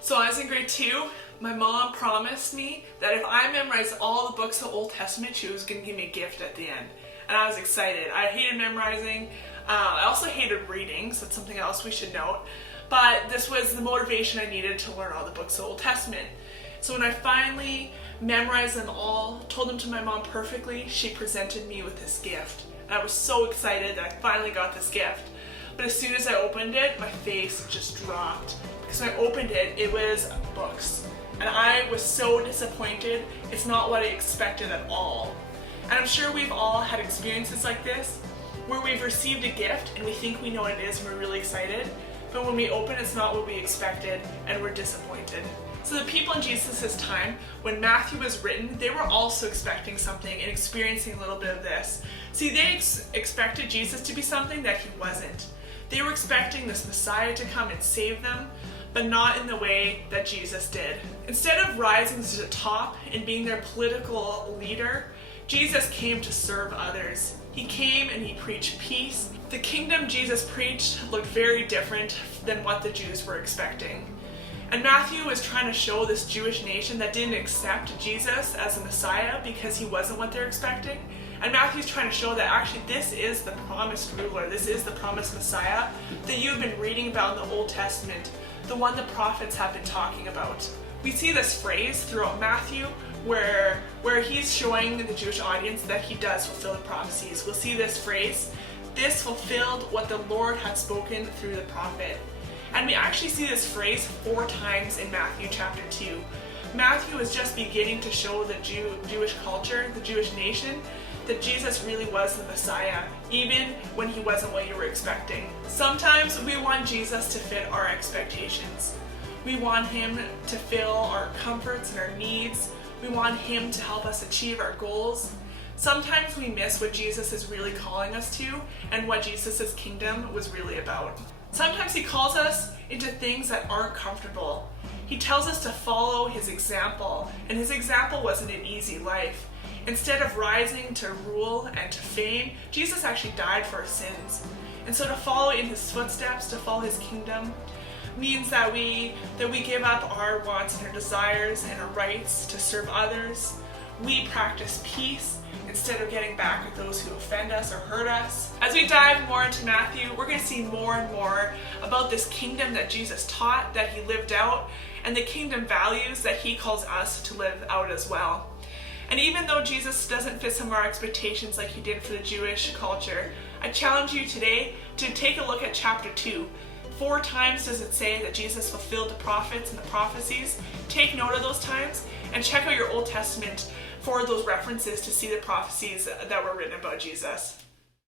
So I was in grade 2, my mom promised me that if I memorized all the books of the Old Testament, she was going to give me a gift at the end. And I was excited. I hated memorizing. I also hated reading, so that's something else we should note. But this was the motivation I needed to learn all the books of the Old Testament. So when I finally memorized them all, told them to my mom perfectly, she presented me with this gift. And I was so excited that I finally got this gift. But as soon as I opened it, my face just dropped. Because when I opened it, it was books. And I was so disappointed. It's not what I expected at all. And I'm sure we've all had experiences like this, where we've received a gift and we think we know what it is and we're really excited, but when we open it's not what we expected and we're disappointed. So the people in Jesus' time, when Matthew was written, they were also expecting something and experiencing a little bit of this. See, they expected Jesus to be something that he wasn't. They were expecting this Messiah to come and save them, but not in the way that Jesus did. Instead of rising to the top and being their political leader, Jesus came to serve others. He came and he preached peace. The kingdom Jesus preached looked very different than what the Jews were expecting. And Matthew was trying to show this Jewish nation that didn't accept Jesus as a Messiah because he wasn't what they're expecting. And Matthew's trying to show that actually this is the promised ruler, this is the promised Messiah that you've been reading about in the Old Testament, the one the prophets have been talking about. We see this phrase throughout Matthew where he's showing the Jewish audience that he does fulfill the prophecies. We'll see this phrase, this fulfilled what the Lord had spoken through the prophet. And we actually see this phrase 4 times in Matthew chapter 2. Matthew is just beginning to show the Jewish culture, the Jewish nation, that Jesus really was the Messiah, even when he wasn't what you were expecting. Sometimes we want Jesus to fit our expectations. We want him to fill our comforts and our needs. We want him to help us achieve our goals. Sometimes we miss what Jesus is really calling us to and what Jesus' kingdom was really about. Sometimes he calls us into things that aren't comfortable. He tells us to follow his example, and his example wasn't an easy life. Instead of rising to rule and to fame, Jesus actually died for our sins. And so to follow in his footsteps, to follow his kingdom, means that we give up our wants and our desires and our rights to serve others. We practice peace instead of getting back at those who offend us or hurt us. As we dive more into Matthew, we're going to see more and more about this kingdom that Jesus taught, that he lived out, and the kingdom values that he calls us to live out as well. And even though Jesus doesn't fit some of our expectations like he did for the Jewish culture, I challenge you today to take a look at chapter 2. 4 times does it say that Jesus fulfilled the prophets and the prophecies. Take note of those times and check out your Old Testament for those references to see the prophecies that were written about Jesus.